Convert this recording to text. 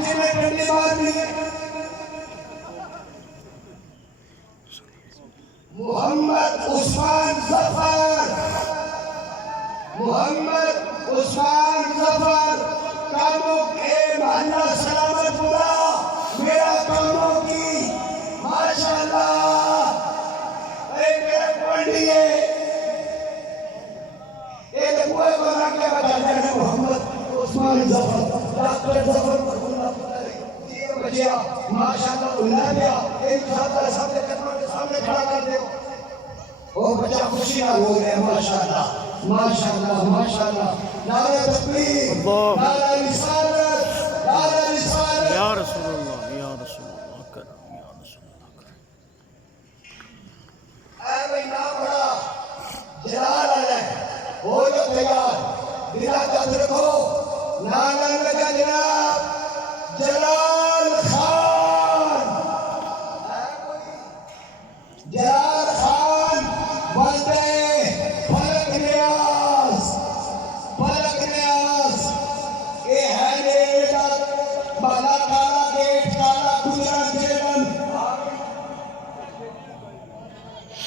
جی میں ٹھنڈی بات نہیں محمد عثمان ظفر کاموں کے محلہ سلامت پورا میرا کاموں کی ماشاءاللہ اے میرے پڑھئے اے دکھوئے کو نہ کیا بچا جانے محمد عثمان ظفر ڈاکٹر ظفر پر اللہ پتہ جیے بچیا ماشاءاللہ اللہ دیا ایک ساتھ سامنے قدموں کے سامنے کھڑا کر دے وہ بچہ خوشی نہ ہو گئے ماشاءاللہ ماشاءاللہ ماشاءاللہ نعرہ تکبیر نعرہ رسالت نعرہ رسالت یا رسول اللہ یا رسول اللہ کرم یا رسول اللہ کرم اے بھئی نام بڑا جلال علیہ ہو جو تیار بلا قدر کو نعرہ لگا جناب